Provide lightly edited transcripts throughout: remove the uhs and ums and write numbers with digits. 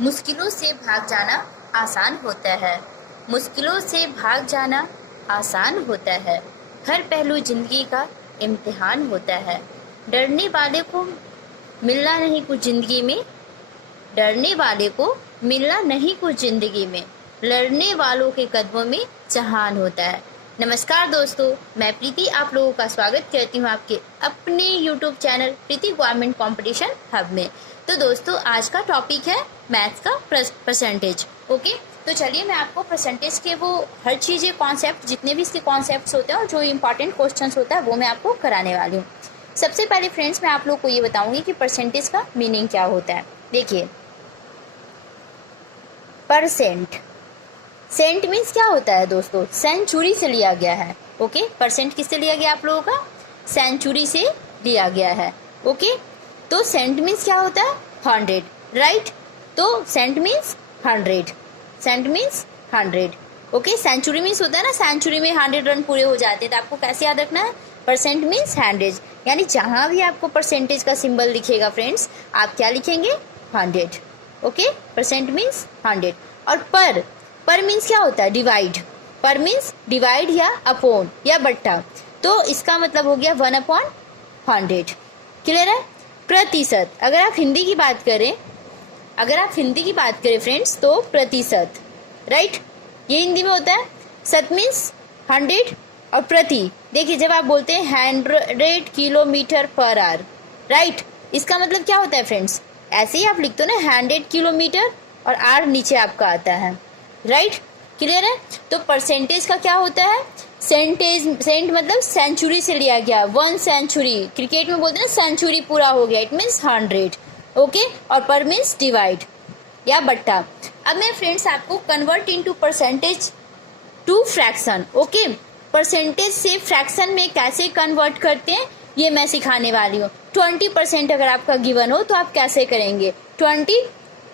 मुश्किलों से भाग जाना आसान होता है। मुश्किलों से भाग जाना आसान होता है। हर पहलू जिंदगी का इम्तिहान होता है। डरने वाले को मिलना नहीं कुछ जिंदगी में, डरने वाले को मिलना नहीं कुछ जिंदगी में, लड़ने वालों के कदमों में जहान होता है। नमस्कार दोस्तों, मैं प्रीति आप लोगों का स्वागत करती हूँ आपके अपने YouTube चैनल प्रीति गवर्नमेंट कंपटीशन हब में। तो दोस्तों, आज का टॉपिक है मैथ्स का परसेंटेज। ओके, तो चलिए मैं आपको परसेंटेज के वो हर चीज़ें कॉन्सेप्ट, जितने भी इसके कॉन्सेप्ट्स होते हैं और जो इम्पॉर्टेंट क्वेश्चन होता है वो मैं आपको कराने वाली हूँ। सबसे पहले फ्रेंड्स, मैं आप लोग को ये बताऊंगी कि परसेंटेज का मीनिंग क्या होता है। देखिए, परसेंट, सेंट मीन्स क्या होता है दोस्तों? सेंचुरी से लिया गया है। ओके, परसेंट किससे लिया गया आप लोगों का? सेंचुरी से लिया गया है। ओके, तो सेंट मीन्स क्या होता है? 100, राइट? तो cent means 100, cent means 100। Okay, century means होता है ना, सेंचुरी में 100 रन पूरे हो जाते हैं। तो आपको कैसे याद रखना है? परसेंट मीन्स 100, यानी जहां भी आपको परसेंटेज का सिंबल दिखेगा फ्रेंड्स, आप क्या लिखेंगे? 100। Okay, percent means 100। और पर मीन्स क्या होता है? डिवाइड। पर मीन्स डिवाइड या अपॉन या बट्टा, तो इसका मतलब हो गया 1/100। क्लियर है? प्रतिशत, अगर आप हिंदी की बात करें, फ्रेंड्स, तो प्रतिशत, राइट? ये हिंदी में होता है। शत मीन्स 100 और प्रति, देखिए जब आप बोलते हैं 100 किलोमीटर पर आवर, राइट? इसका मतलब क्या होता है फ्रेंड्स? ऐसे ही आप लिखते हो ना 100 किलोमीटर और आर नीचे आपका आता है, राइट? क्लियर है? तो परसेंटेज का क्या होता है? सेंट मतलब सेंचुरी से लिया गया, 1 सेंचुरी। क्रिकेट में बोलते हैं ना सेंचुरी पूरा हो गया, इट मीन्स 100। ओके, और पर मीन्स डिवाइड या बट्टा। अब मैं फ्रेंड्स आपको convert into percentage to fraction. Okay, percentage से फ्रैक्शन में कैसे कन्वर्ट करते हैं ये मैं सिखाने वाली हूँ। 20% अगर आपका गिवन हो तो आप कैसे करेंगे? 20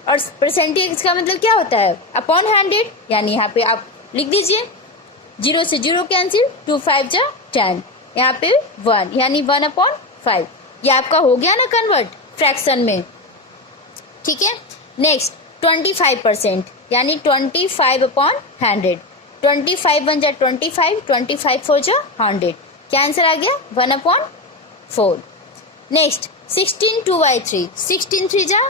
और परसेंटेज का मतलब क्या होता है? अपॉन 100, यानी यहाँ पे आप लिख दीजिए 0 से 0 कैंसिल, 2 5 जा 10, यहाँ पे 1 यानी 1/5। ये आपका हो गया ना कन्वर्ट फ्रैक्शन में, ठीक है? नेक्स्ट 25%, यानी 25/100। 25 बन जा 25, 25 4 जा 100, क्या आंसर आ गया? 1/4। नेक्स्ट 16 2/3, 16 3 जा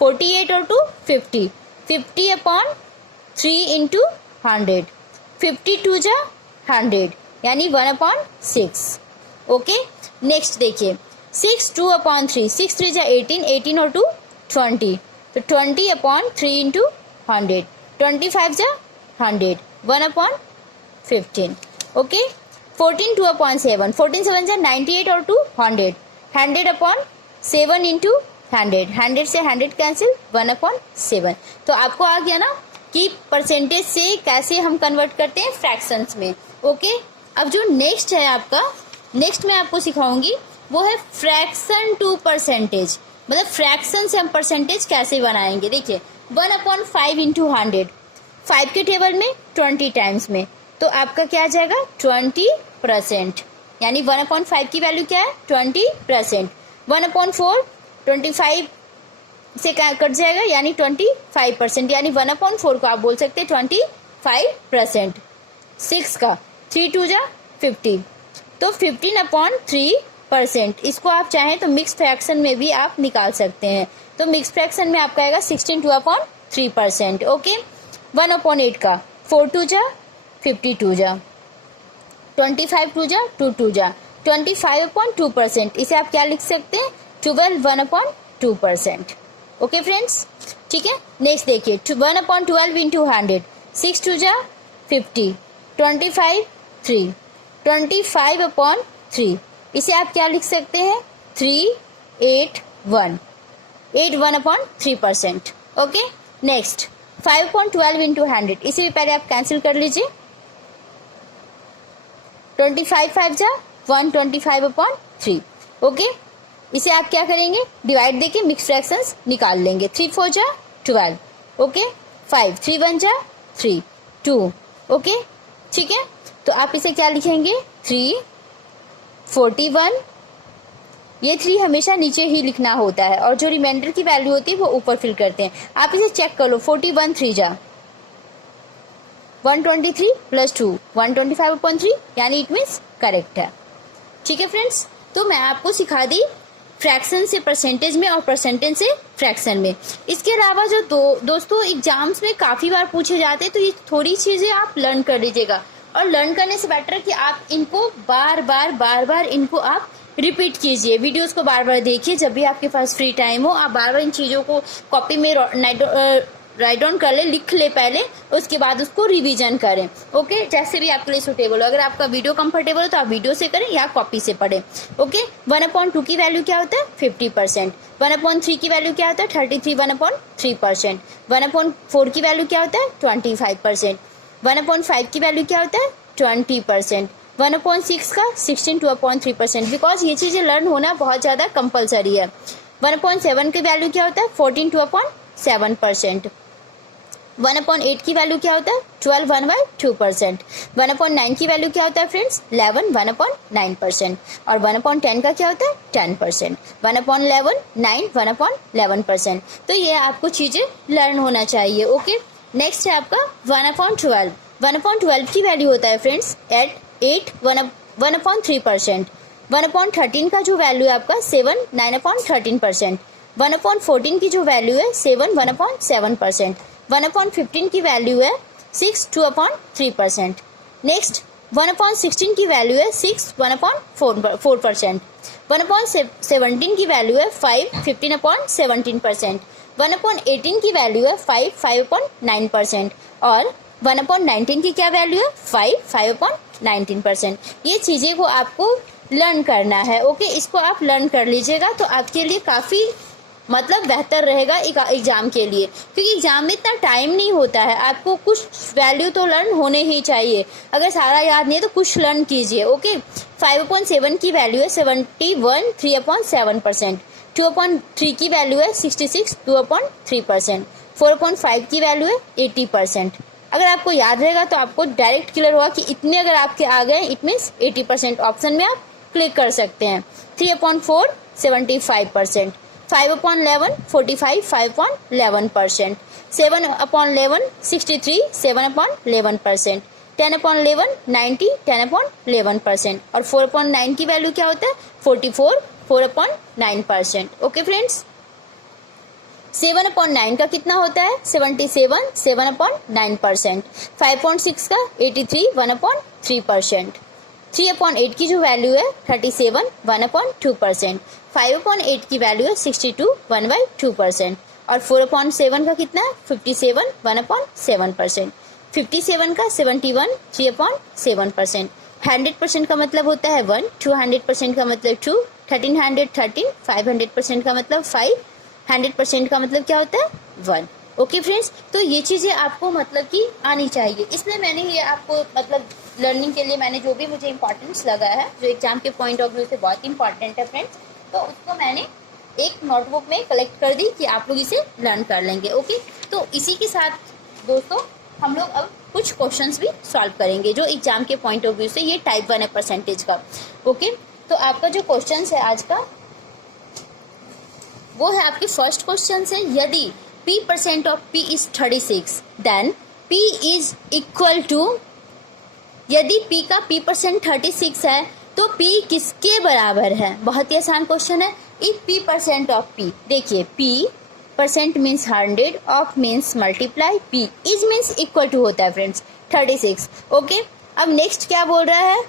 48 और 2 50, 50/3 इंटू 100, 52 जा 100 यानी 1/6। ओके, नेक्स्ट देखिए 6 2/3, 6 3 जा 18, 18 और 2 20, तो 20/3 इंटू 100, 25 जा 100, 1/15। ओके, 14 2/7, 14 7 जा 98 और 2 100, 100/7 इंटू 100, 100 से 100 कैंसिल, 1/7। तो आपको आ गया ना कि परसेंटेज से कैसे हम कन्वर्ट करते हैं फ्रैक्शंस में। ओके, अब जो नेक्स्ट है आपका, नेक्स्ट मैं आपको सिखाऊंगी वो है फ्रैक्शन टू परसेंटेज। मतलब फ्रैक्शन से हम परसेंटेज कैसे बनाएंगे। देखिए 1/5 इंटू 100, 5 के टेबल में 20 टाइम्स में, तो आपका क्या आ जाएगा? 20%, यानी 1/5 की वैल्यू क्या है? 20%। 1/4 25 से कट जाएगा, यानी 25%, यानी 1/4 को आप बोल सकते हैं 25%। 6 का 3 2 जा 50, तो 15/3%। इसको आप चाहें तो मिक्स फ्रैक्शन में भी आप निकाल सकते हैं। तो मिक्स फ्रैक्शन में आपका आएगा 16 2/3%। ओके, 1/8 का 4 2 जा 52 जा, 25 2 जा 2 2 जा, 25/2%। इसे आप क्या लिख सकते हैं? 12 1/2%। ओके फ्रेंड्स, ठीक है? नेक्स्ट देखिए 1/12 इंटू 100, 6 2 जा 50, 25 3, 25/3। इसे आप क्या लिख सकते हैं? 3 8 1, 8 1/3%। ओके, नेक्स्ट 5/12 इंटू 100, इसे भी पहले आप कैंसिल कर लीजिए, 25 5 जा 125/3। ओके, इसे आप क्या करेंगे? डिवाइड देके मिक्स फ्रैक्शंस निकाल लेंगे। 3 4 जा 12, ओके, 5 3 1 जा 3 2, ओके, ठीक है? तो आप इसे क्या लिखेंगे? 3 41 ये 3 हमेशा नीचे ही लिखना होता है और जो रिमाइंडर की वैल्यू होती है वो ऊपर फिल करते हैं। आप इसे चेक कर लो, 41 3 जा 123 प्लस 2 125/3 यानी इट मीन्स करेक्ट है। ठीक है फ्रेंड्स, तो मैं आपको सिखा दी फ्रैक्शन से परसेंटेज में और परसेंटेज से फ्रैक्शन में। इसके अलावा जो दोस्तों एग्जाम्स में काफ़ी बार पूछे जाते हैं, तो ये थोड़ी चीज़ें आप लर्न कर लीजिएगा और लर्न करने से बेटर है कि आप इनको बार बार इनको आप रिपीट कीजिए, वीडियोस को बार बार देखिए। जब भी आपके पास फ्री टाइम हो आप बार बार इन चीज़ों को कॉपी में राइट डाउन कर ले, लिख ले पहले, उसके बाद उसको रिवीजन करें। ओके, जैसे भी आपके लिए सुटेबल हो। अगर आपका वीडियो कंफर्टेबल हो तो आप वीडियो से करें या कॉपी से पढ़ें। ओके, 1/2 की वैल्यू क्या होता है 50%, 1/3 की वैल्यू क्या होता है 33 1/3%, 1/4 की वैल्यू क्या होता है 25%, 1/5 की वैल्यू क्या होता है 20%, 1/6 का 16 2/3%। बिकॉज ये चीज़ें लर्न होना बहुत ज़्यादा कंपलसरी है। 1/7 की वैल्यू क्या होता है 14 2/7%, 1/8 की वैल्यू क्या होता है 12 1/2%, 1/9 की वैल्यू क्या होता है फ्रेंड्स 11 1/9%, और 1/10 का क्या होता है 10%, 1/11 9 1/11%। तो ये आपको चीज़ें लर्न होना चाहिए। ओके, नेक्स्ट है आपका 1/12, 1/12 की वैल्यू होता है फ्रेंड्स 8 1/3%, 1/13 का जो वैल्यू है आपका 7 9/13%, 1/14 की जो वैल्यू है 7 1/7%, 1/15 की वैल्यू है 6 2/3%। नेक्स्ट 1/16 की वैल्यू है 6 1/4%, 1/17 की वैल्यू है 5 15/17%, 1/18 की वैल्यू है 5 5/9%, और 1/19 की क्या वैल्यू है 5 5/19%। ये चीज़ें को आपको लर्न करना है। ओके, इसको आप लर्न कर लीजिएगा तो आपके लिए काफ़ी मतलब बेहतर रहेगा एग्जाम के लिए, क्योंकि एग्जाम में इतना टाइम नहीं होता है। आपको कुछ वैल्यू तो लर्न होने ही चाहिए। अगर सारा याद नहीं है तो कुछ लर्न कीजिए। ओके, 5/7 की वैल्यू है 71 3/7%, 2/3 की वैल्यू है 66 2/3%, 4/5 की वैल्यू है 80%। अगर आपको याद रहेगा तो आपको डायरेक्ट क्लियर होगा कि इतने अगर आपके आ गए इट मीन्स 80% ऑप्शन में आप क्लिक कर सकते हैं। 3/4 75%, 5/11 45 5/11%, 7/11 63 7/11%, 10/11 90 10/11%, और 4/9 की वैल्यू क्या होता है 44 4/9%। ओके फ्रेंड्स, 7/9 का कितना होता है 77 7/9%, 5/6 का 83 1/3%, 3/8 की जो वैल्यू है 37 1/2%, 5/8 की वैल्यू है 62 1/2%, और 4/7 का कितना है 57 1/7%, 57 का 71 3/7%। 100% का मतलब होता है 1, 200% का मतलब 2, 1300 13, 500% का मतलब 5, 100% का मतलब क्या होता है 1। ओके फ्रेंड्स, तो ये चीज़ें आपको मतलब कि आनी चाहिए, इसलिए मैंने ये आपको मतलब लर्निंग के लिए मैंने जो भी मुझे इंपॉर्टेंस लगा है, जो एग्जाम के पॉइंट ऑफ व्यू से बहुत इंपॉर्टेंट है फ्रेंड्स, तो उसको मैंने एक नोटबुक में कलेक्ट कर दी कि आप लोग इसे लर्न कर लेंगे। ओके, तो इसी के साथ दोस्तों हम लोग अब कुछ क्वेश्चंस भी सॉल्व करेंगे जो एग्जाम के पॉइंट ऑफ व्यू से ये टाइप 1 है परसेंटेज का। ओके, तो आपका जो क्वेश्चन है आज का वो है आपके फर्स्ट क्वेश्चन है, यदि p% of p is 36 then p is equal to, यदि p का p% 36 है तो p किसके बराबर है। बहुत ही आसान क्वेश्चन है। इफ p% ऑफ p, देखिए p% means 100, of means multiply, p is means equal to होता है फ्रेंड्स 36। ओके, अब नेक्स्ट क्या बोल रहा है,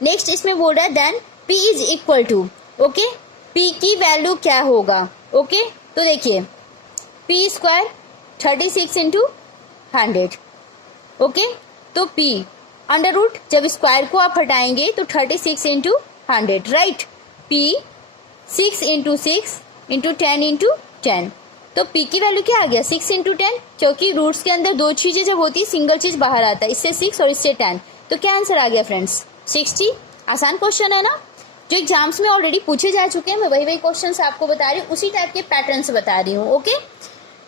नेक्स्ट इसमें बोल रहा है then p is equal to, okay, p की वैल्यू क्या होगा। ओके, तो देखिए p² 36 इंटू 100। ओके, तो p अंडर रूट, जब स्क्वायर को आप हटाएंगे तो 36 into 100, right. p 6 into 6 into 10 into 10, तो p की वैल्यू क्या आ गया 6 इंटू 10, क्योंकि रूट्स के अंदर दो चीजें जब होती है सिंगल चीज बाहर आता है, इससे 6 और इससे 10, तो क्या आंसर आ गया फ्रेंड्स 60। आसान क्वेश्चन है ना, जो एग्जाम्स में ऑलरेडी पूछे जा चुके हैं। मैं वही क्वेश्चन आपको बता रही हूँ, उसी टाइप के पैटर्न से बता रही हूँ। Okay,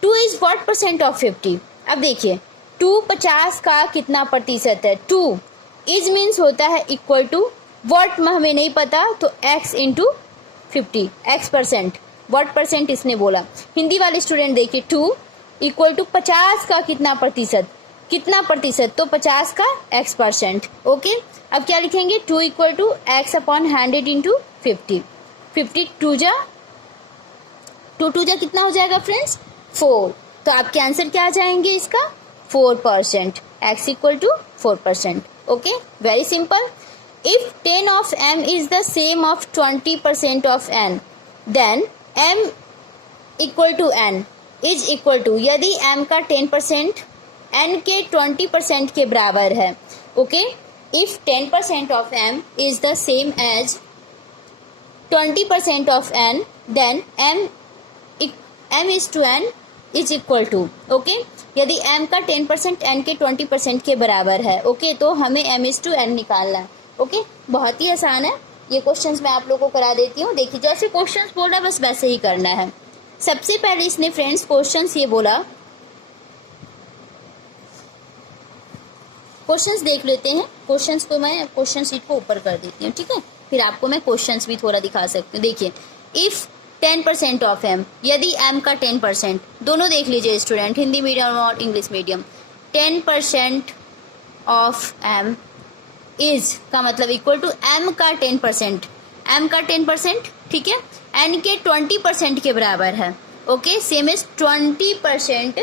2 is what % of 50। अब देखिए 2 50 का कितना प्रतिशत है, 2 इज मीन्स होता है इक्वल टू, वॉट हमें नहीं पता तो x into 50, x%, what percent इसने बोला। हिंदी वाले स्टूडेंट देखिए 2 इक्वल टू 50 का कितना प्रतिशत, कितना प्रतिशत, तो 50 का x%। ओके, अब क्या लिखेंगे, 2 equal to x upon 100 into 50, 50 2 जा कितना हो जाएगा फ्रेंड्स, 4। तो आपके आंसर क्या आ जाएंगे इसका, 4%, x equal to 4%। Okay, very simple. If 10 of m is the same of 20% of n, then m equal to n is equal to, यदि m का 10% n के 20% के बराबर है। Okay, if 10% of m is the same as 20% of n, then m is to n is equal to. Okay, यदि m का 10% n के 20% के बराबर है, ओके, तो हमें m इज टू n निकालना है। ओके, बहुत ही आसान है ये क्वेश्चंस, मैं आप लोगों को करा देती हूँ। देखिए जैसे क्वेश्चंस बोल रहा है बस वैसे ही करना है। सबसे पहले इसने फ्रेंड्स क्वेश्चंस ये बोला, क्वेश्चंस देख लेते हैं। क्वेश्चंस को मैं क्वेश्चन शीट को ऊपर कर देती हूँ, ठीक है, फिर आपको मैं क्वेश्चंस भी थोड़ा दिखा सकती हूँ। देखिए, इफ 10% ऑफ m, यदि m का 10%, दोनों देख लीजिए स्टूडेंट, हिंदी मीडियम और English medium, 10% of m is का मतलब इक्वल टू m का 10%, m का 10%, ठीक है, n के 20% के बराबर है। Okay, same is 20%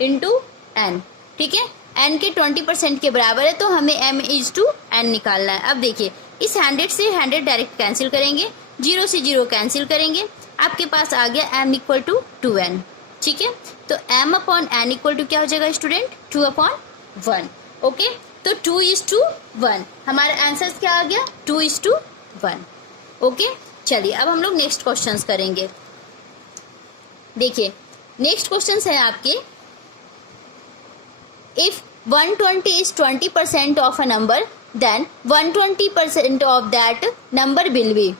into n, ठीक है, n के 20% के बराबर है, तो हमें m इज टू n निकालना है। अब देखिए, इस 100 से 100 डायरेक्ट कैंसिल करेंगे, 0 से 0 कैंसिल करेंगे, आपके पास आ गया m इक्वल टू 2n, ठीक है। तो m upon n equal to क्या हो जाएगा स्टूडेंट, 2 अपॉन 1। ओके, तो 2 इज टू 1, हमारा आंसर क्या आ गया, 2 इज टू 1। ओके, चलिए अब हम लोग नेक्स्ट क्वेश्चंस करेंगे। देखिए नेक्स्ट क्वेश्चंस है आपके, if 120 is 20% of a number, then 120% of that number will be,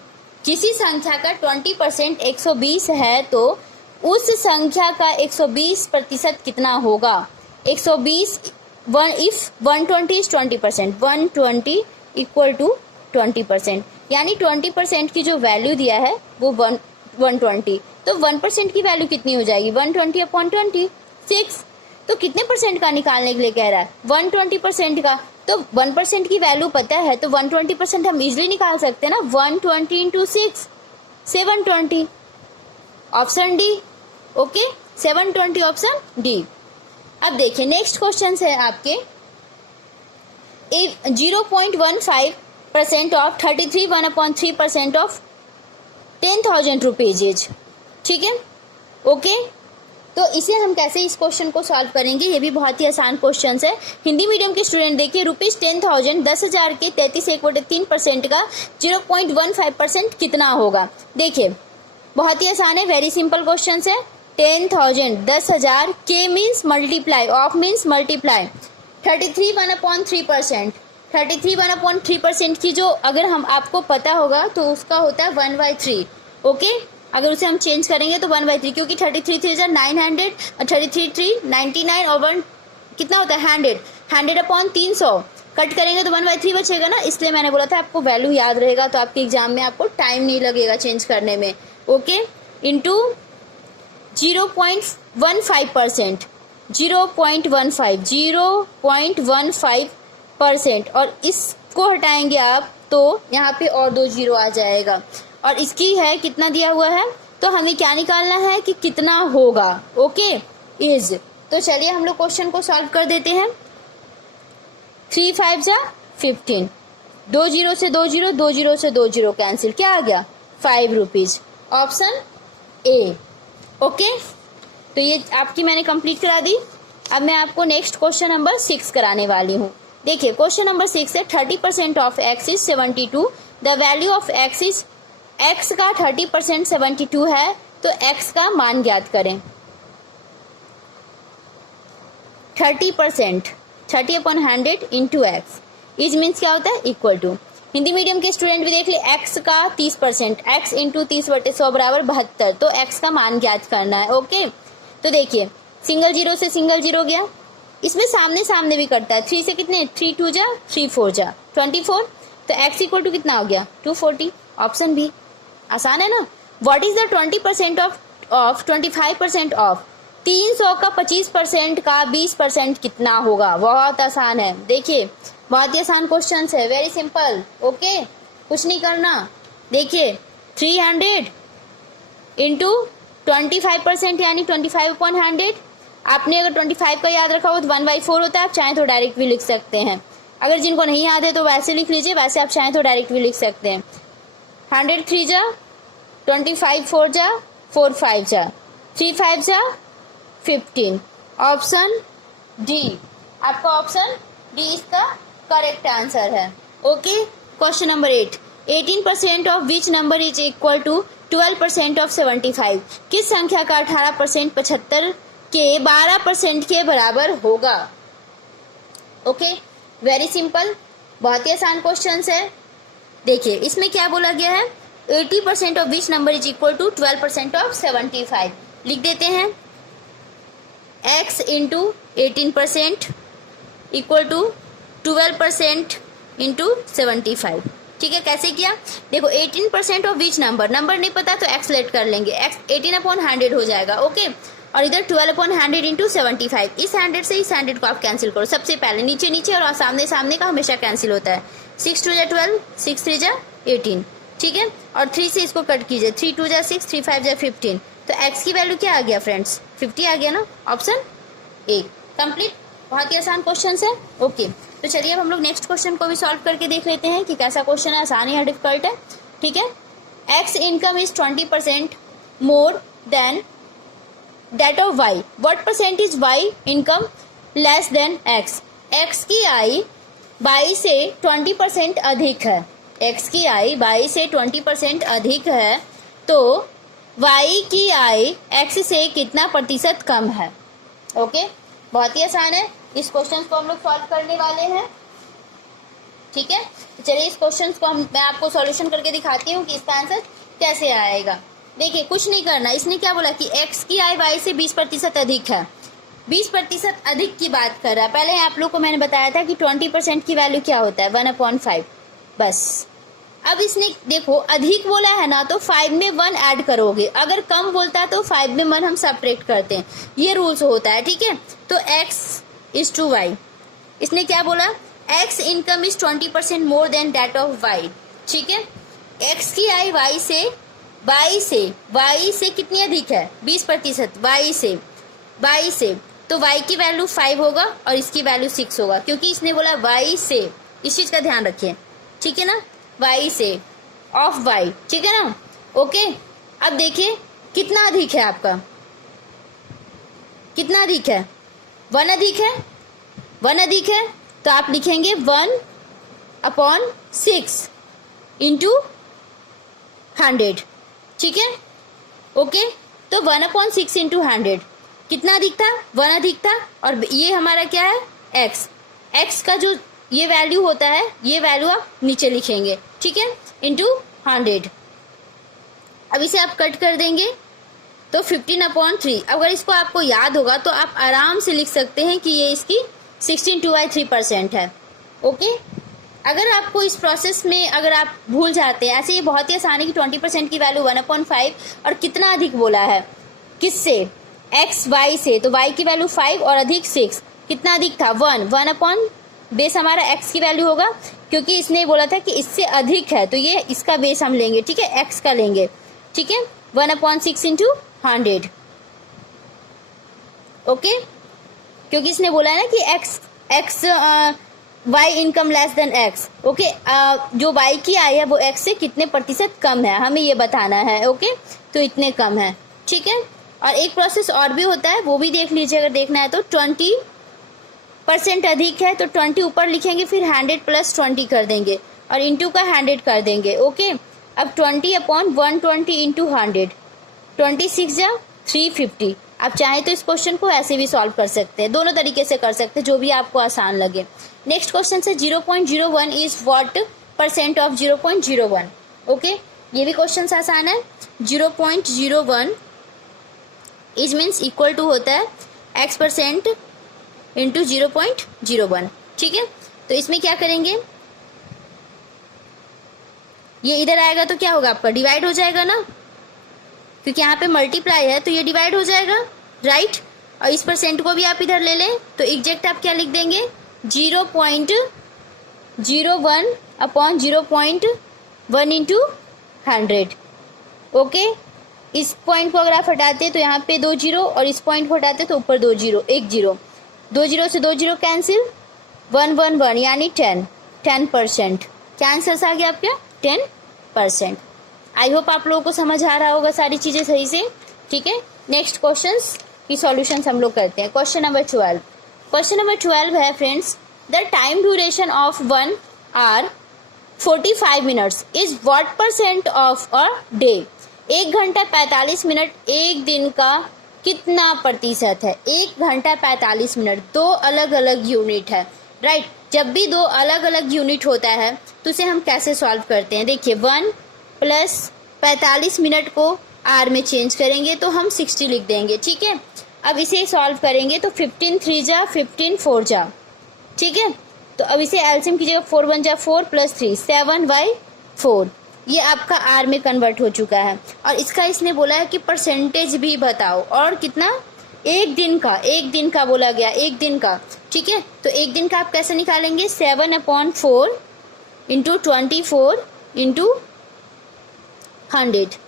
किसी संख्या का 20% 120 है तो उस संख्या का 120% कितना होगा। 120 इफ 120 is 20%, 120 इक्वल टू 20%, यानी 20% की जो वैल्यू दिया है वो 120, तो 1% की वैल्यू कितनी हो जाएगी, 120 अपॉन 20, 6। तो कितने परसेंट का निकालने के लिए कह रहा है, 120% का। तो 1% की वैल्यू पता है तो 120% हम इजिली निकाल सकते हैं ना, 120 into 6, 720, option D. Okay, 720 option D. अब देखिए नेक्स्ट क्वेश्चन है आपके, 0.15% ऑफ 33 1/3% ऑफ 10,000 रुपीज, ठीक है। ओके, तो इसे हम कैसे इस क्वेश्चन को सॉल्व करेंगे, ये भी बहुत ही आसान क्वेश्चन है। हिंदी मीडियम के स्टूडेंट देखिए, ₹10,000 10,000 के 33.3% का 0.15% कितना होगा। देखिए बहुत ही आसान है, वेरी सिंपल क्वेश्चन है। 10,000 10,000 के means multiply, of means multiply, 33 1/3%, 33 1/3% की जो अगर हम आपको पता होगा तो उसका होता है 1/3। ओके, अगर उसे हम चेंज करेंगे तो 1/3, क्योंकि 33 3 900 और 33 3 99 और 1 कितना होता है 100, 100/300 कट करेंगे तो 1/3 बचेगा ना, इसलिए मैंने बोला था आपको वैल्यू याद रहेगा तो आपके एग्जाम में आपको टाइम नहीं लगेगा चेंज करने में। ओके, इंटू 0.15%, 0.15% और इसको हटाएंगे आप तो यहाँ पे और 2 जीरो आ जाएगा, और इसकी है कितना दिया हुआ है, तो हमें क्या निकालना है कि कितना होगा। Okay, is. तो चलिए हम लोग क्वेश्चन को सॉल्व कर देते हैं। 3 5 जा 15, 2 जीरो से 2 जीरो, 2 जीरो से 2 जीरो कैंसिल, क्या आ गया 5 रुपीज, ऑप्शन ए। ओके, तो ये आपकी मैंने कंप्लीट करा दी। अब मैं आपको नेक्स्ट क्वेश्चन नंबर 6 कराने वाली हूँ। देखिए क्वेश्चन नंबर 6 है, 30% of x is 72, the value of x is, x का 30% 72 है तो x का मान ज्ञात करें। 30% 30/100 इंटू एक्स, इज मीन्स क्या होता है इक्वल टू। हिंदी मीडियम के स्टूडेंट भी देख ले, x का 30%, x इंटू 30/100 बराबर 72, तो x का मान ज्ञात करना है। ओके, तो देखिए सिंगल जीरो से सिंगल जीरो गया, इसमें सामने सामने भी करता है। 3 से कितने, 3 2 जा 3 4 जा 24, तो x इक्वल टू कितना हो गया 240, ऑप्शन बी। आसान है ना। What is the 20% of 25% of, 300 का 25% का 20% कितना होगा। बहुत आसान है, देखिए बहुत ही आसान क्वेश्चन है, वेरी सिंपल। ओके, कुछ नहीं करना। देखिए 300 इंटू 25% यानी 25/100। आपने अगर 25 का याद रखा हो तो 1/4 होता है, आप चाहें तो डायरेक्ट भी लिख सकते हैं। अगर जिनको नहीं याद है तो वैसे लिख लीजिए, वैसे आप चाहें तो डायरेक्ट भी लिख सकते हैं। 100 3 जा 25 4 जा 4 5 जा 3 5 जा 15, ऑप्शन डी। आपका ऑप्शन डी इसका करेक्ट आंसर है। Okay, question number 8, 18% of which number is equal to 12% of 75। किस संख्या का 18% 75 के 12% के बराबर होगा। ओके, वेरी सिंपल, बहुत ही आसान क्वेश्चन है। देखिए इसमें क्या बोला गया है, 80% of which number is equal to 12% of 75। लिख देते हैं x into 18% equal to 12% into 75। ठीक है, कैसे किया, देखो 18% ऑफ विच नंबर, नंबर नहीं पता तो x लेट कर लेंगे, x 18/100 हो जाएगा। ओके, और इधर 12/100 इंटू 75, इस 100 से इस 100 को आप कैंसिल करो। सबसे पहले नीचे नीचे और सामने सामने का हमेशा कैंसिल होता है। 6 2 जा 12, 6 3 जा 18, ठीक है, और 3 से इसको कट कीजिए, 3 2 जा 6, 3 5 जा 15, तो x की वैल्यू क्या आ गया फ्रेंड्स, 50 आ गया ना, ऑप्शन ए कंप्लीट। बहुत ही आसान क्वेश्चन है। ओके, तो चलिए अब हम लोग नेक्स्ट क्वेश्चन को भी सॉल्व करके देख लेते हैं कि कैसा क्वेश्चन है, आसान या डिफिकल्ट है। ठीक है, x income is 20% more than that of y, what percent is y income less than x। x की आय y से 20% अधिक है, x की आय y से 20% अधिक है, तो y की आय x से कितना प्रतिशत कम है। ओके, बहुत ही आसान है, इस क्वेश्चन को हम लोग सॉल्व करने वाले हैं। ठीक है, तो चलिए इस क्वेश्चन को मैं आपको सॉल्यूशन करके दिखाती हूँ कि इसका आंसर कैसे आएगा। देखिए कुछ नहीं करना, इसने क्या बोला कि x की आय y से 20% अधिक है, 20% अधिक की बात कर रहा है। पहले आप लोग को मैंने बताया था कि 20% की वैल्यू क्या होता है, 1/5 बस। अब इसने देखो अधिक बोला है ना, तो 5 में 1 ऐड करोगे, अगर कम बोलता है तो 5 में 1 हम सब्ट्रैक्ट करते हैं, ये रूल्स होता है। ठीक है, तो x इज टू y, इसने क्या बोला, x income is 20% more than that of y। ठीक है, x की आय y से कितनी अधिक है, 20%, y से तो y की वैल्यू 5 होगा और इसकी वैल्यू 6 होगा, क्योंकि इसने बोला y से, इस चीज का ध्यान रखिए। ठीक है ना, y से ऑफ y, ठीक है ना। ओके, अब देखिए कितना अधिक है आपका, कितना अधिक है, 1 अधिक है, 1 अधिक है, तो आप लिखेंगे 1/6 इंटू 100। ठीक है, ओके, तो 1/6 इंटू 100 कितना अधिक था, 1 अधिक था, और ये हमारा क्या है x का जो ये वैल्यू होता है, ये वैल्यू आप नीचे लिखेंगे। ठीक है, इंटू 100। अब इसे आप कट कर देंगे तो 15/3। अगर इसको आपको याद होगा तो आप आराम से लिख सकते हैं कि ये इसकी 16/3% है। ओके, अगर आपको इस प्रोसेस में अगर आप भूल जाते हैं, ऐसे ये बहुत ही आसान है कि 20% की वैल्यू 1/5 और कितना अधिक बोला है, किससे, x y से, तो y की वैल्यू 5 और अधिक 6, कितना अधिक था, 1 बेस हमारा x की वैल्यू होगा, क्योंकि इसने बोला था कि इससे अधिक है, तो ये इसका बेस हम लेंगे। ठीक है, x का लेंगे। ठीक है, 1/6 इंटू 100। ओके, क्योंकि इसने बोला है ना कि x y income less than x। Okay, जो y की आय है वो x से कितने प्रतिशत कम है, हमें ये बताना है। ओके, तो इतने कम है। ठीक है, और एक प्रोसेस और भी होता है, वो भी देख लीजिए अगर देखना है तो। 20% अधिक है तो 20 ऊपर लिखेंगे, फिर 100 + 20 कर देंगे और इंटू का 100 कर देंगे। ओके, अब 20/120 इंटू 100, 26 जा 350। आप चाहें तो इस क्वेश्चन को ऐसे भी सॉल्व कर सकते हैं, दोनों तरीके से कर सकते हैं, जो भी आपको आसान लगे। नेक्स्ट क्वेश्चन से 0.01 इज व्हाट % ऑफ 0.01। ओके, ये भी क्वेश्चन आसान है। 0.01 इज मीन्स इक्वल टू होता है x% इंटू 0.01। ठीक है, तो इसमें क्या करेंगे, ये इधर आएगा तो क्या होगा आपका, डिवाइड हो जाएगा ना, क्योंकि यहाँ पे मल्टीप्लाई है तो ये डिवाइड हो जाएगा, राइट। और इस परसेंट को भी आप इधर ले लें तो एग्जैक्ट आप क्या लिख देंगे, 0.01 अपॉन 0.1 इंटू 100। ओके, इस पॉइंट को अगर आप हटाते हैं तो यहाँ पे 2 जीरो, और इस पॉइंट को हटाते तो ऊपर 2 जीरो, 1 जीरो, 2 जीरो से 2 जीरो कैंसिल, 1 1 1 यानी 10%। क्या आंसर आ गया आपका, 10%। आई होप आप लोगों को समझ आ रहा होगा सारी चीजें सही से। ठीक है, नेक्स्ट क्वेश्चंस की सॉल्यूशंस हम लोग करते हैं। Question number 12। क्वेश्चन नंबर 12 है friends, the time duration of 1 hour 45 minutes is what percent of a day. 1 घंटा 45 मिनट एक दिन का कितना प्रतिशत है। 1 घंटा 45 मिनट, दो अलग अलग यूनिट है, राइट। जब भी दो अलग अलग यूनिट होता है तो उसे हम कैसे सॉल्व करते हैं, देखिए 1 प्लस 45 मिनट को आर में चेंज करेंगे तो हम 60 लिख देंगे। ठीक है, अब इसे सॉल्व करेंगे तो 15 3 जा 15 4 जा, ठीक है। तो अब इसे एलसीएम कीजिएगा, 4 1 जा 4 प्लस 3 7/4, ये आपका आर में कन्वर्ट हो चुका है। और इसका इसने बोला है कि परसेंटेज भी बताओ, और कितना, एक दिन का बोला गया, एक दिन का। ठीक है, तो एक दिन का आप कैसे निकालेंगे, 7/4 इंटू 24 इंटू 100।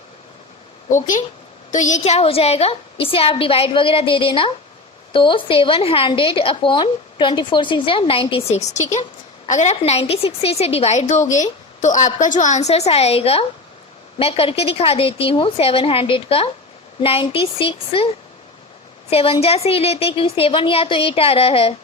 ओके, तो ये क्या हो जाएगा, इसे आप डिवाइड वगैरह दे देना, तो 700/24 6 96। ठीक है, अगर आप 96 से इसे डिवाइड दोगे तो आपका जो आंसर आएगा, मैं करके दिखा देती हूँ, 700 का 96 7 जा से ही लेते क्योंकि 7 या तो 8 आ रहा है।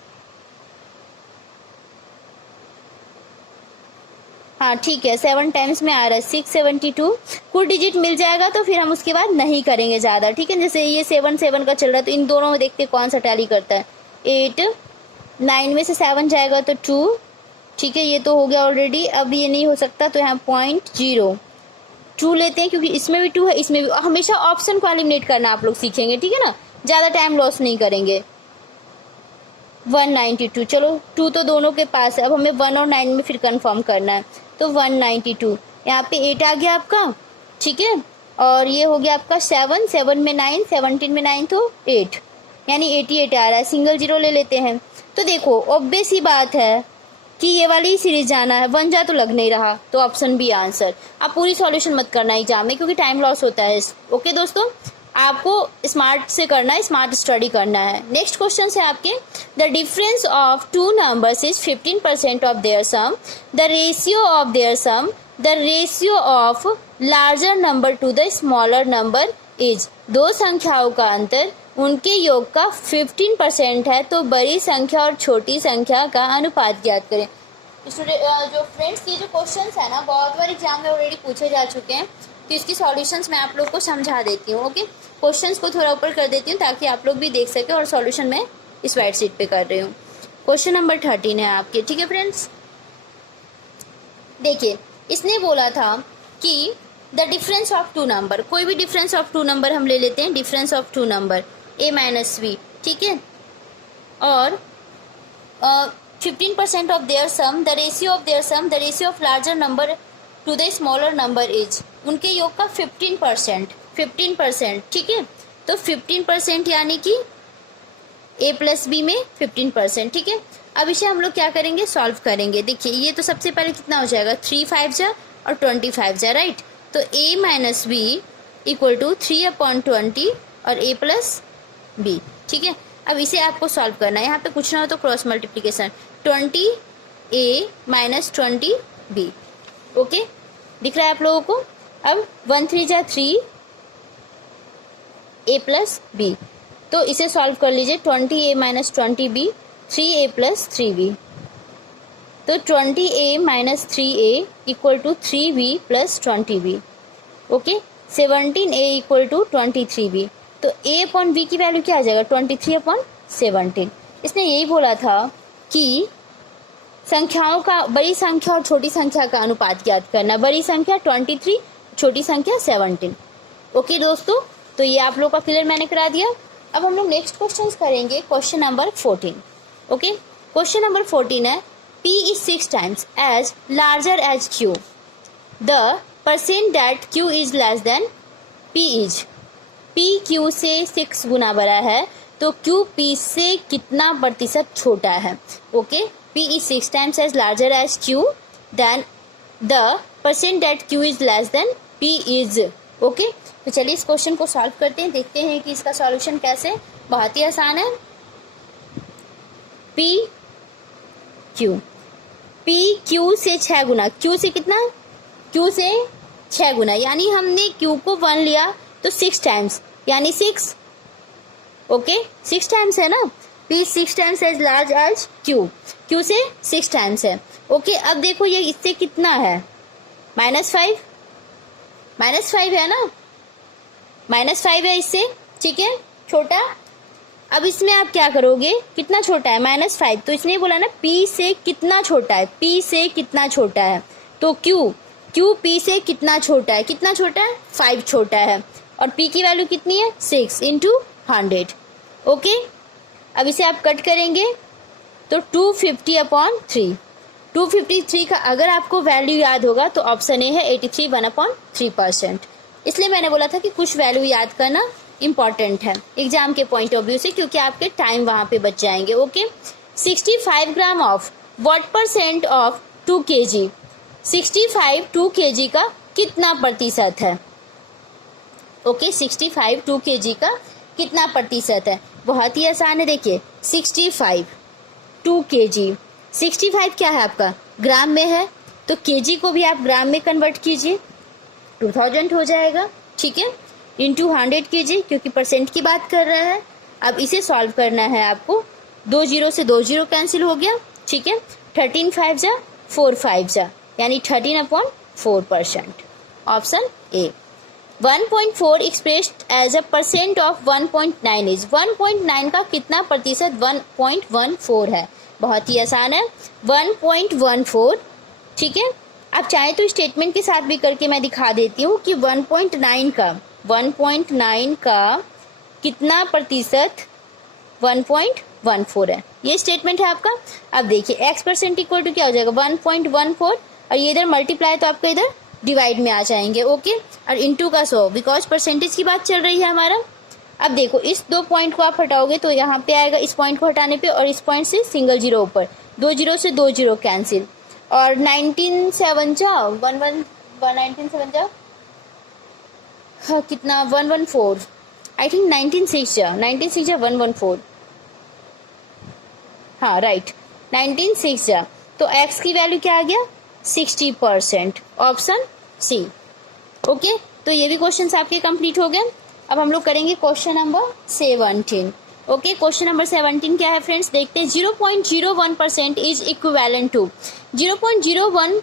हाँ ठीक है, 7 टाइम्स में आ रहा है 672, कुल डिजिट मिल जाएगा तो फिर हम उसके बाद नहीं करेंगे ज़्यादा। ठीक है, जैसे ये 7 7 का चल रहा है तो इन दोनों में देखते कौन सा टैली करता है। 8 9 में से 7 जाएगा तो 2, ठीक है, ये तो हो गया ऑलरेडी। अब ये नहीं हो सकता तो यहाँ 0.02 लेते हैं, क्योंकि इसमें भी 2 है, इसमें भी। हमेशा ऑप्शन को एलिमिनेट करना आप लोग सीखेंगे, ठीक है ना, ज़्यादा टाइम लॉस नहीं करेंगे। 192, चलो 2 तो दोनों के पास है, अब हमें 1 और 9 में फिर कंफर्म करना है, तो 192। यहाँ पे 8 आ गया आपका, ठीक है, और ये हो गया आपका 7 7 में 9 17 में 9 तो 8, यानी 88 आ रहा है। सिंगल जीरो ले लेते हैं, तो देखो ऑब्वियस ही बात है कि ये वाली सीरीज जाना है, 1 जा तो लग नहीं रहा, तो ऑप्शन बी आंसर। आप पूरी सॉल्यूशन मत करना एग्जाम में, क्योंकि टाइम लॉस होता है। ओके दोस्तों, आपको स्मार्ट से करना है, स्मार्ट स्टडी करना है। नेक्स्ट क्वेश्चन है आपके, the difference of 2 numbers is 15% of their sum, the ratio of their sum, the ratio of larger number to the smaller number is. दो संख्याओं का अंतर उनके योग का 15% है, तो बड़ी संख्या और छोटी संख्या का अनुपात ज्ञात करें। जो फ्रेंड्स ये जो क्वेश्चंस है ना, बहुत बार एग्जाम में ऑलरेडी पूछे जा चुके हैं, तो इसकी सॉल्यूशंस मैं आप लोग को समझा देती हूँ। ओके, क्वेश्चंस को थोड़ा ऊपर कर देती हूँ ताकि आप लोग भी देख सके, और सॉल्यूशन मैं इस वाइट शीट पे कर रही हूँ। क्वेश्चन नंबर 13 है आपके, ठीक है फ्रेंड्स। देखिए, इसने बोला था कि द डिफरेंस ऑफ 2 नंबर, कोई भी डिफरेंस ऑफ 2 नंबर हम ले लेते हैं, difference of 2 number a minus b, ठीक है, और 15% of their sum, the ratio of their sum, the ratio of larger number to the smaller number is. उनके योग का 15%, ठीक है, तो 15% यानी कि a प्लस बी में 15%, ठीक है। अब इसे हम लोग क्या करेंगे, सॉल्व करेंगे। देखिए, ये तो सबसे पहले कितना हो जाएगा, 3 5 जा और 25 जा, राइट। तो a minus b equal to 3/20 और a प्लस बी, ठीक है। अब इसे आपको सॉल्व करना है, यहाँ पे कुछ ना हो तो cross multiplication, 20a minus 20b। Okay, दिख रहा है आप लोगों को। अब 1 3 जा 3 a प्लस बी, तो इसे सॉल्व कर लीजिए, 20a minus 20b 3a plus 3b, तो 20a minus 3a equal to 3b plus 20b। Okay, 17a equal to 23b, तो a अपॉन b की वैल्यू क्या आ जाएगा, 23/17। इसने यही बोला था कि संख्याओं का, बड़ी संख्या और छोटी संख्या का अनुपात ज्ञात करना। बड़ी संख्या 23, छोटी संख्या 17। ओके दोस्तों, तो ये आप लोग का क्लियर मैंने करा दिया। अब हम लोग नेक्स्ट क्वेश्चन करेंगे, question number 14। Okay, question number 14 है P is 6 times as larger as Q. The percent that Q is less than P is. P Q से 6 गुना बड़ा है तो Q P से कितना प्रतिशत छोटा है. Okay, P is 6 times as larger as Q, then the percent that Q is less than P is. Okay, तो चलिए इस क्वेश्चन को सॉल्व करते हैं, देखते हैं कि इसका सॉल्यूशन कैसे. बहुत ही आसान है. P Q, P Q से 6 गुना, Q से कितना, Q से 6 गुना, यानी हमने Q को 1 लिया तो 6 टाइम्स यानी 6. ओके, 6 टाइम्स है ना. P 6 times as large as Q, Q से 6 टाइम्स है. ओके, अब देखो ये इससे कितना है, -5, -5 है ना, -5 है इससे. ठीक है, छोटा. अब इसमें आप क्या करोगे, कितना छोटा है, -5, तो इसने बोला ना P से कितना छोटा है, P से कितना छोटा है, तो Q P से कितना छोटा है, कितना छोटा है, 5 छोटा है. और P की वैल्यू कितनी है, 6 × 100. ओके, अब इसे आप कट करेंगे तो 250/3. 253 का अगर आपको वैल्यू याद होगा तो ऑप्शन ए है 83, 1/3%. इसलिए मैंने बोला था कि कुछ वैल्यू याद करना इम्पॉर्टेंट है एग्जाम के पॉइंट ऑफ व्यू से, क्योंकि आपके टाइम वहां पे बच जाएंगे. Okay, 65 gram of what % of 2 kg. 65 2 kg का कितना प्रतिशत है. ओके, 65 2 kg का कितना प्रतिशत है. बहुत ही आसान है. देखिए 65 2 kg, 65 क्या है आपका, ग्राम में है, तो kg को भी आप ग्राम में कन्वर्ट कीजिए, 2000 हो जाएगा. ठीक है, इंटू 100 कीजिए, क्योंकि परसेंट की बात कर रहा है. अब इसे सॉल्व करना है आपको. 2 0 से 2 0 कैंसिल हो गया. ठीक है, 13 5 जा 4 5 जा, यानी 13/4%. Option A. 1.4 expressed as a % of 1.9 is. 1.9 का कितना प्रतिशत 1.14 है. बहुत ही आसान है, 1.14. ठीक है, आप चाहे तो स्टेटमेंट के साथ भी करके मैं दिखा देती हूँ कि 1.9 का कितना प्रतिशत 1.14 है. ये स्टेटमेंट है आपका. अब देखिए x% इक्वल टू क्या हो जाएगा, 1.14, और ये इधर मल्टीप्लाई तो आपका इधर डिवाइड में आ जाएंगे. ओके, और इंटू का 100, बिकॉज परसेंटेज की बात चल रही है हमारा. अब देखो इस 2 पॉइंट को आप हटाओगे तो यहाँ पे आएगा, इस पॉइंट को हटाने पे, और इस पॉइंट से सिंगल 0 ऊपर, 2 0 से 2 0 कैंसिल, और 19 7 जाओ 19 7 जाओ, हाँ कितना, 114. आई थिंक 19 6 जा 114. हाँ राइट, 19 6 जा, तो x की वैल्यू क्या आ गया, 60%. Option C. ओके, तो ये भी क्वेश्चंस आपके कंप्लीट हो गए. अब हम लोग करेंगे question number 17. Okay, question number 17 क्या है फ्रेंड्स, देखते हैं. 0.01% इज इक्विवेलेंट टू. 0.01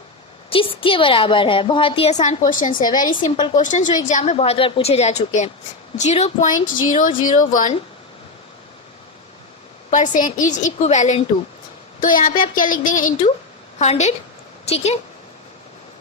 किसके बराबर है. बहुत ही आसान क्वेश्चन है, वेरी सिंपल क्वेश्चन, जो एग्जाम में बहुत बार पूछे जा चुके हैं. 0.001% इज इक्विवेलेंट टू, तो यहाँ पे आप क्या लिख देंगे, इंटू 100. ठीक है,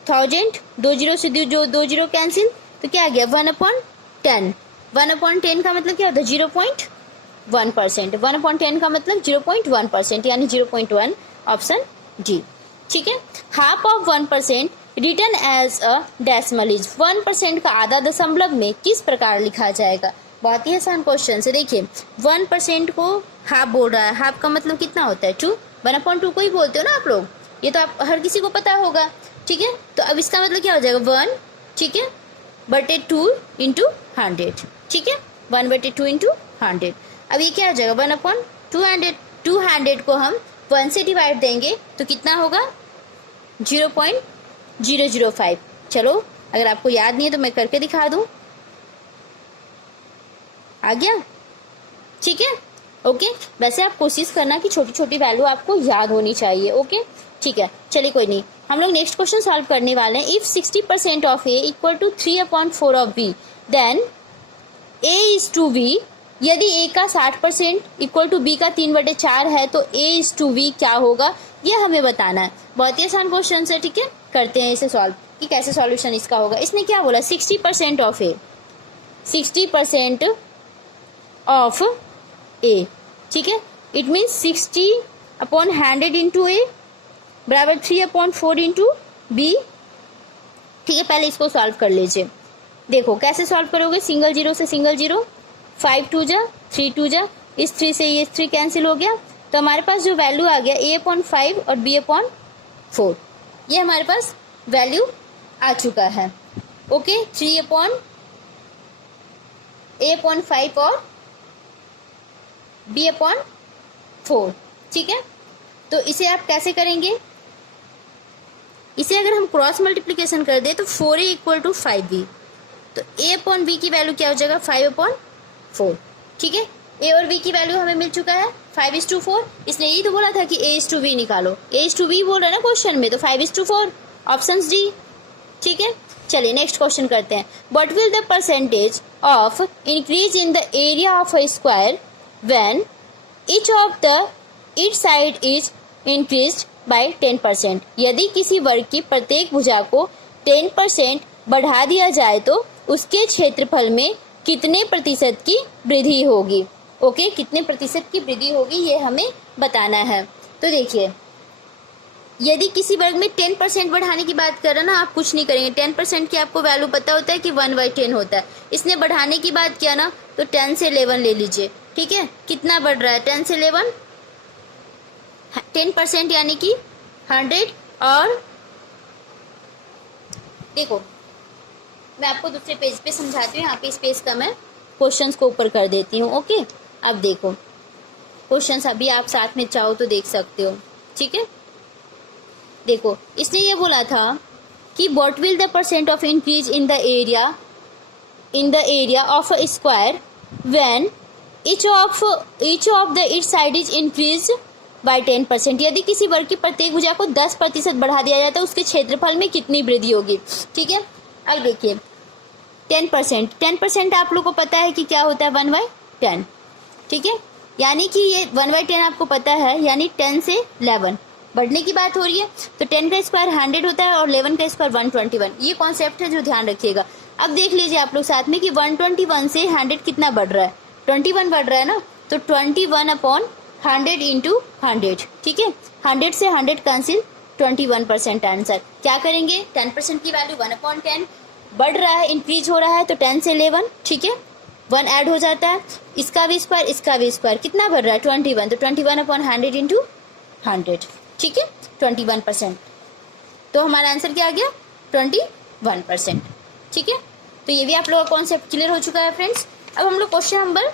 1000, 2 0 से 2 0 कैंसिल, तो क्या आ गया, 1/10. 1/10 का मतलब क्या होता है, 0.1%. 1/10 का मतलब 0.1%, यानी 0.1. Option D. ठीक है, half of 1% return as a decimal is. 1% का आधा दशमलव में किस प्रकार लिखा जाएगा. बहुत ही आसान क्वेश्चन है. देखिए 1% को हाफ बोल रहा है, हाफ का मतलब कितना होता है, 2. 1/2 को ही बोलते हो ना आप लोग, ये तो आप हर किसी को पता होगा. ठीक है, तो अब इसका मतलब क्या हो जाएगा, 1. ठीक है, बटे 2 × 100. ठीक है, 1/2 × 100. अब ये क्या हो जाएगा, 1/200. 200 को हम 1 से डिवाइड देंगे तो कितना होगा, 0.005. चलो अगर आपको याद नहीं है तो मैं करके दिखा दूं. आ गया. ठीक है, ओके. वैसे आप कोशिश करना कि छोटी छोटी वैल्यू आपको याद होनी चाहिए. ओके, ठीक है, चलिए कोई नहीं. हम लोग नेक्स्ट क्वेश्चन सॉल्व करने वाले हैं. If 60% of A equal to 3/4 of B, then A is to B. यदि ए का 60% इक्वल टू बी का 3/4 है तो ए इज टू बी क्या होगा, ये हमें बताना है. बहुत ही आसान क्वेश्चन है. ठीक है, करते हैं इसे सॉल्व कि कैसे सॉल्यूशन इसका होगा. इसने क्या बोला, 60% ऑफ ए, 60% ऑफ ए. ठीक है, इट मीन्स 60 अपॉन 100 इंटू ए बराबर 3/4 इंटू बी। ठीक है, पहले इसको सॉल्व कर लीजिए। देखो कैसे सॉल्व करोगे, सिंगल जीरो से सिंगल जीरो, 5 2 जा 3 2 जा, इस 3 से ये 3 कैंसिल हो गया, तो हमारे पास जो वैल्यू आ गया a/5 और b/4, ये हमारे पास वैल्यू आ चुका है। ओके, 3/a/5 और b/4। ठीक है, तो इसे आप कैसे करेंगे, इसे अगर हम क्रॉस मल्टीप्लीकेशन कर दे तो 4a = 5b, तो a/b की वैल्यू क्या हो जाएगा 5/4। ठीक है, a और b की वैल्यू हमें मिल चुका है 5:4, इसलिए यही तो बोला था कि a/b निकालो, a/b बोल रहा है ना क्वेश्चन में, तो 5:4 ऑप्शन डी। ठीक है, चलिए नेक्स्ट क्वेश्चन करते हैं। What will the percentage of increase in the area of a square when each of the each side is increased by 10%। यदि किसी वर्ग की प्रत्येक भुजा को 10% बढ़ा दिया जाए तो उसके क्षेत्रफल में कितने प्रतिशत की वृद्धि होगी। ओके, कितने प्रतिशत की वृद्धि होगी ये हमें बताना है। तो देखिए, यदि किसी वर्ग में 10% बढ़ाने की बात कर रहा ना, आप कुछ नहीं करेंगे, 10% की आपको वैल्यू पता होता है कि 1/10 होता है। इसने बढ़ाने की बात किया ना, तो 10 से 11 ले लीजिए। ठीक है, कितना बढ़ रहा है 10 से 11, 10% यानी कि 100। और देखो मैं आपको दूसरे पेज पे समझाती हूँ, यहाँ पे स्पेस कम है, क्वेश्चंस को ऊपर कर देती हूँ। ओके, अब देखो क्वेश्चंस अभी आप साथ में चाहो तो देख सकते हो। ठीक है, देखो इसने ये बोला था कि what will the percent of increase in the area of a square when each of the it's side is increase by 10%। यदि किसी वर्ग की प्रत्येक भुजा को 10% बढ़ा दिया जाता है उसके क्षेत्रफल में कितनी वृद्धि होगी। ठीक है, अब देखिए 10% आप लोग को पता है कि क्या होता है 1/10। ठीक है, यानी कि ये 1/10 आपको पता है, यानी 10 से 11 बढ़ने की बात हो रही है, तो 10 का स्क्वायर 100 होता है और 11 का स्क्वायर 121। ये कॉन्सेप्ट है जो ध्यान रखिएगा। अब देख लीजिए आप लोग साथ में कि 121 से 100 कितना बढ़ रहा है, 21 बढ़ रहा है ना, तो 21/100 इंटू 100। ठीक है, 100 से 100 कैंसिल, 21% आंसर। क्या करेंगे, 10% की वैल्यू 1/10 बढ़ रहा है, इंक्रीज हो रहा है, तो 10 से 11। ठीक है, 1 ऐड हो जाता है, इसका भी स्क्वायर इसका भी स्क्वायर, कितना बढ़ रहा है 21, तो 21/100 इंटू 100। ठीक है, 21%, तो हमारा आंसर क्या आ गया 21%। ठीक है, तो ये भी आप लोगों का कॉन्सेप्ट क्लियर हो चुका है फ्रेंड्स। अब हम लोग क्वेश्चन नंबर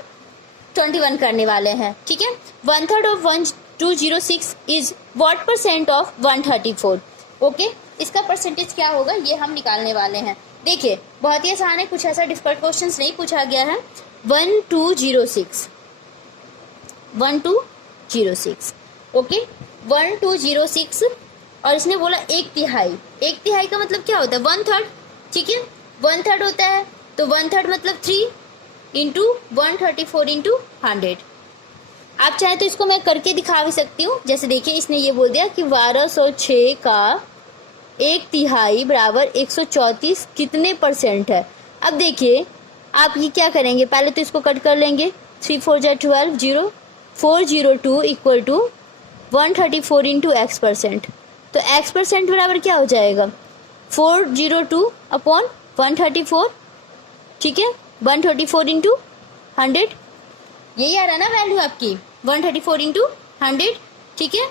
21 करने वाले हैं। ठीक है, 1/3 of 1206 is what percent of 134। Okay, इसका परसेंटेज क्या होगा ये हम निकालने वाले हैं। देखिए बहुत ही आसान है, कुछ ऐसा डिफिकल्ट क्वेश्चंस नहीं पूछा गया है। 1206 ओके, 1206 और इसने बोला 1/3। 1/3 का मतलब क्या होता है 1/3। ठीक है, 1/3 होता है, तो 1/3 मतलब 3 इंटू 134 इंटू 100। आप चाहे तो इसको मैं करके दिखा भी सकती हूँ। जैसे देखिए इसने ये बोल दिया कि 1206 का 1/3 बराबर 134 कितने परसेंट है। अब देखिए आप ये क्या करेंगे, पहले तो इसको कट कर लेंगे, 3 4 जा 12, 0 402 equal to 134 into x percent. तो एक्स परसेंट बराबर क्या हो जाएगा 402/134। ठीक है, 134 इंटू 100, यही आ रहा ना वैल्यू आपकी 134 इंटू 100। ठीक है,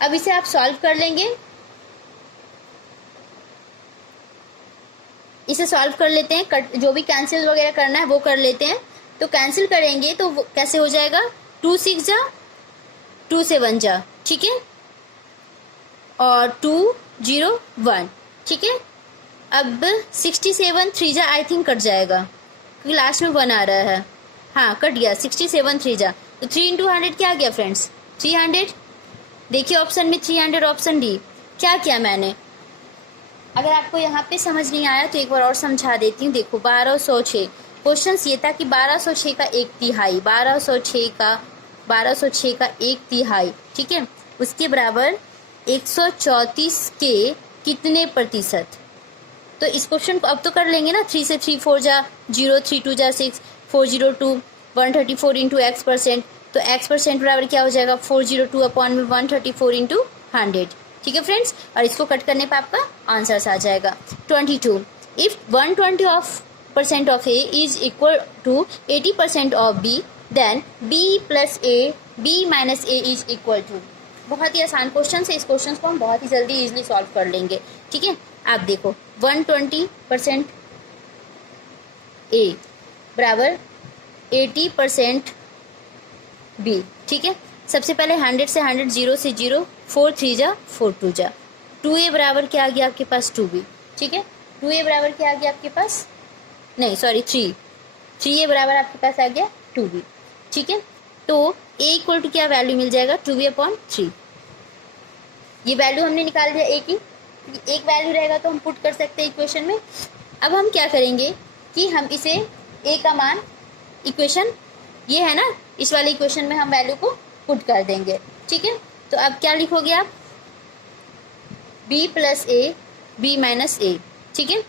अब इसे आप सॉल्व कर लेंगे, इसे सॉल्व कर लेते हैं, कट जो भी कैंसिल वगैरह करना है वो कर लेते हैं। तो कैंसिल करेंगे तो कैसे हो जाएगा 2 6 जा 2 7 जा। ठीक है, और 2 0 1। ठीक है, अब 67 3 जा आई थिंक कट जाएगा क्योंकि लास्ट में 1 आ रहा है। हाँ कट गया, 67 3 जा, तो 3 इंटू 100 क्या आ गया फ्रेंड्स 300। देखिए ऑप्शन में 300 ऑप्शन डी। क्या किया मैंने, अगर आपको यहाँ पे समझ नहीं आया तो एक बार और समझा देती हूँ। देखो 1206 क्वेश्चन ये था कि 1206 का 1/3, 1206 का 1/3। ठीक है, उसके बराबर 134 के कितने प्रतिशत। तो इस क्वेश्चन को अब तो कर लेंगे ना, 3 से 3 4 जा 0, 3 2 जा 6, 402 134 इंटू एक्स परसेंट, तो x परसेंट बराबर क्या हो जाएगा 402 अपॉन 134 इंटू 100। ठीक है फ्रेंड्स, और इसको कट करने पे आपका आंसर आ जाएगा 22। If 120% of A is equal to 80% of B, then B plus A B minus A is equal to. बहुत ही आसान क्वेश्चन है, इस क्वेश्चन को हम बहुत ही जल्दी इजीली सॉल्व कर लेंगे। ठीक है, आप देखो 120% ए बराबर 80% बी। ठीक है, सबसे पहले 100 से 100, 0 से 0, 4 3 जा 4 2 जा, 2a बराबर क्या आ गया आपके पास 2b। ठीक है, 2a बराबर क्या आ गया आपके पास, नहीं सॉरी 3a बराबर आपके पास आ गया 2b। ठीक है, तो a इक्वल टू क्या वैल्यू मिल जाएगा 2b अपॉन 3। ये वैल्यू हमने निकाल दिया a की, एक वैल्यू रहेगा तो हम पुट कर सकते हैं इक्वेशन में। अब हम क्या करेंगे कि हम इसे a का मान, इक्वेशन ये है ना, इस वाले इक्वेशन में हम वैल्यू को पुट कर देंगे। ठीक है, तो अब क्या लिखोगे आप, b plus A B minus A. ठीक है,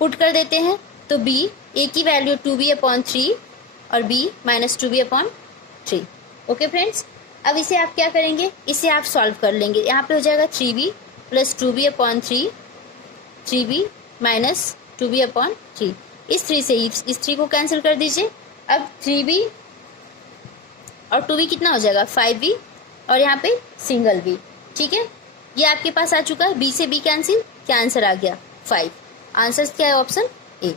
पुट कर देते हैं तो b, a की वैल्यू 2b अपॉन 3 और b minus 2b upon 3। Okay friends, अब इसे आप क्या करेंगे, इसे आप सॉल्व कर लेंगे। यहाँ पे हो जाएगा 3b plus 2b upon 3, 3b minus 2b upon 3। इस 3 से इस 3 को कैंसिल कर दीजिए। अब 3b और 2b कितना हो जाएगा 5b, और यहाँ पे सिंगल b। ठीक है, ये आपके पास आ चुका है, b से b कैंसिल, क्या आंसर आ गया 5। आंसर क्या है, ऑप्शन ए।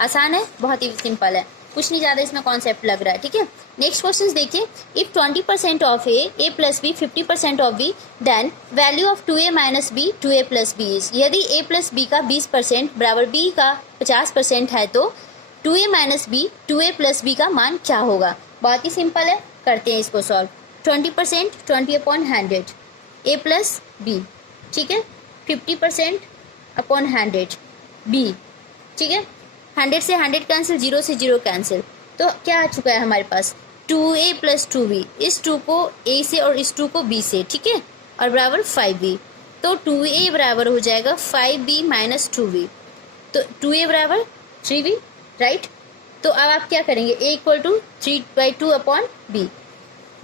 आसान है, बहुत ही सिंपल है, कुछ नहीं ज़्यादा इसमें कॉन्सेप्ट लग रहा है। ठीक है, नेक्स्ट क्वेश्चन देखिए, if 20% of A plus B 50% of B, then value of 2a minus B 2a plus B is. यदि a प्लस बी का 20% बराबर b का 50% है तो 2a minus B 2a plus B का मान क्या होगा। बहुत ही सिंपल है, करते हैं इसको solve. 20% 20 upon 100 a plus B. ठीक है, 50% अपॉन 100 b। ठीक है, 100 से 100 कैंसिल, 0 से 0 कैंसिल, तो क्या आ चुका है हमारे पास 2a प्लस 2b। इस 2 को a से और इस 2 को b से, ठीक है, और बराबर 5b। तो 2a बराबर हो जाएगा 5b माइनस 2b, तो 2a बराबर 3b, राइट। तो अब आप क्या करेंगे, a equal to 3/2 upon b।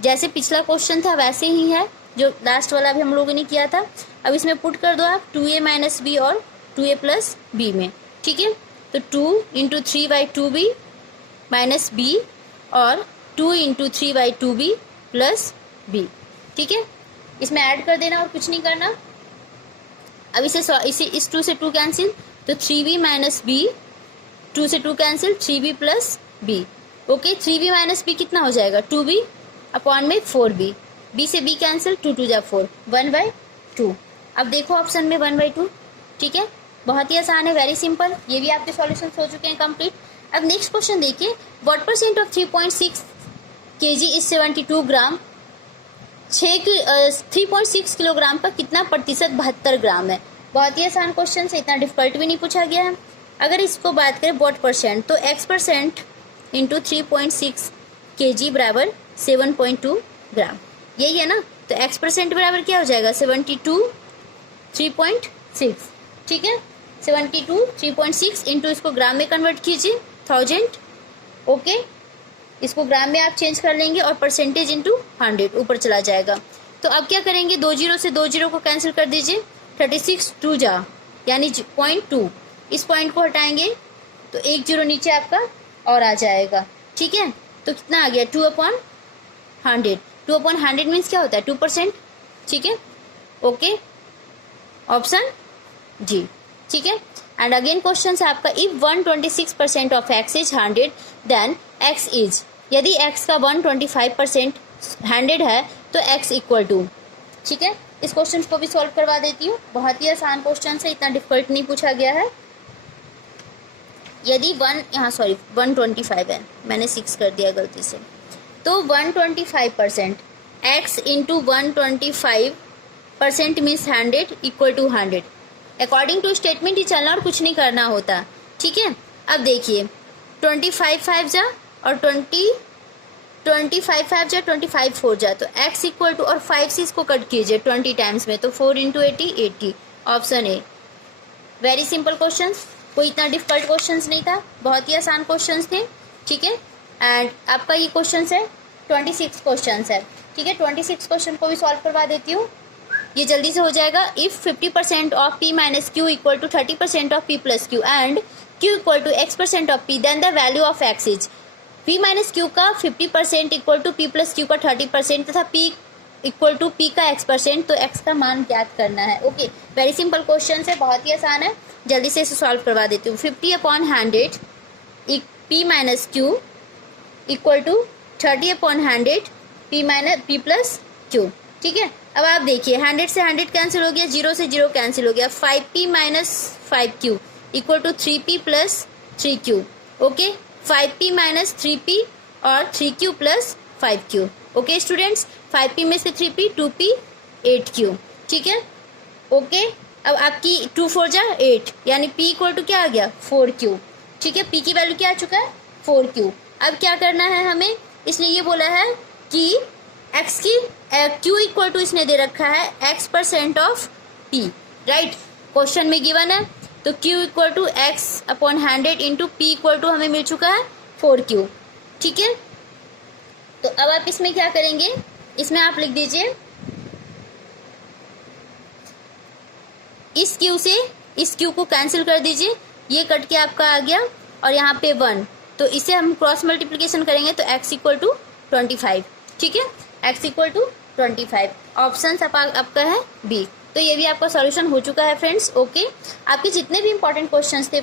जैसे पिछला क्वेश्चन था वैसे ही है, जो लास्ट वाला भी हम लोगों ने किया था। अब इसमें पुट कर दो आप 2a माइनस b और 2a प्लस b में। ठीक है, तो 2 इंटू 3/2b माइनस b और 2 इंटू 3/2b प्लस b। ठीक है, इसमें ऐड कर देना और कुछ नहीं करना। अब इसे इस 2 से 2 कैंसिल, तो 3b माइनस b, 2 से 2 cancel, 3b plus b। Okay, 3b minus b कितना हो जाएगा 2b अपॉन में 4b, b से b कैंसिल, 2 2 जा 4, 1/2। अब देखो ऑप्शन में 1/2। ठीक है, बहुत ही आसान है, वेरी सिंपल। ये भी आपके सॉल्यूशन हो चुके हैं कंप्लीट। अब नेक्स्ट क्वेश्चन देखिए, what percent of 3.6 kg is 72 gram. 3.6 kilogram पर कितना प्रतिशत 72 ग्राम है। बहुत ही आसान क्वेश्चन है, इतना डिफिकल्ट भी नहीं पूछा गया है। अगर इसको बात करें व्हाट परसेंट, तो x% इंटू 3.6 kg बराबर 7.2 ग्राम, यही है ना। तो x% बराबर क्या हो जाएगा 72 3.6। ठीक है, 72 3.6 इंटू इसको ग्राम में कन्वर्ट कीजिए 1000। ओके, इसको ग्राम में आप चेंज कर लेंगे और परसेंटेज इंटू 100 ऊपर चला जाएगा। तो अब क्या करेंगे, 2 0 से 2 0 को कैंसिल कर दीजिए, 36 2 जा यानी 0.2, इस पॉइंट को हटाएंगे तो 1 0 नीचे आपका और आ जाएगा। ठीक है, तो कितना आ गया 2/100। 2/100 मीन्स क्या होता है 2%। ठीक है, ओके, ऑप्शन जी। ठीक है, एंड अगेन क्वेश्चन है आपका, if 126% of x is 100 then x is. यदि x का 125% 100 है तो x इक्वल टू। ठीक है, इस क्वेश्चन को भी सॉल्व करवा देती हूँ, बहुत ही आसान क्वेश्चन है, इतना डिफिकल्ट नहीं पूछा गया है। यदि 125 है, मैंने 6 कर दिया गलती से, तो 125% x into 125% means 100 equal to 100। According to statement ही चलना और कुछ नहीं करना होता। ठीक है, अब देखिए 25 5 जा और 25 5 जा 25 4 जा, तो x इक्वल टू, और 5 से इसको कट कीजिए 20 टाइम्स में, तो 4 into 80 80, option A. Very simple question, कोई इतना डिफिकल्ट क्वेश्चन नहीं था, बहुत ही आसान क्वेश्चन थे। ठीक है, एंड आपका ये क्वेश्चन है 26 क्वेश्चन है, ठीक है। 26 क्वेश्चन को भी सॉल्व करवा देती हूँ, ये जल्दी से हो जाएगा। If 50% of p minus Q equal to 30% of p plus Q and q equal to x% of p, then the value of x is p minus Q का 50% equal to p plus Q का 30% तथा p equal to p का x%, तो x का मान ज्ञात करना है। ओके, वेरी सिंपल क्वेश्चन है, बहुत ही आसान है, जल्दी से इसे सॉल्व करवा देती हूँ। 50/100 p minus Q equal to 30/100 p plus Q, ठीक है। अब आप देखिए 100 से 100 कैंसिल हो गया, 0 से 0 कैंसिल हो गया, 5p minus 5q equal to 3p plus 3q। Okay, 5p minus 3p और 3q plus 5q। Okay students, 5p में से 3p 2p 8q, ठीक है। ओके, अब आपकी 2 4 जा 8, यानी p इक्वल टू क्या आ गया 4q, ठीक है। p की वैल्यू क्या आ चुका है 4q। अब क्या करना है हमें, इसने ये बोला है कि x की q इक्वल टू इसने दे रखा है x% of p, right. Question में गिवन है, तो q equal to x/100 into p equal to हमें मिल चुका है 4q, ठीक है। तो अब आप इसमें क्या करेंगे, इसमें आप लिख दीजिए इस q से इस q को कैंसिल कर दीजिए, ये कट के आपका आ गया और यहाँ पे 1, तो इसे हम क्रॉस मल्टीप्लिकेशन करेंगे तो x इक्वल टू 25, ठीक है। x इक्वल टू 25, ऑप्शन आपका है बी। तो ये भी आपका सॉल्यूशन हो चुका है फ्रेंड्स। ओके, आपके जितने भी इंपॉर्टेंट क्वेश्चंस थे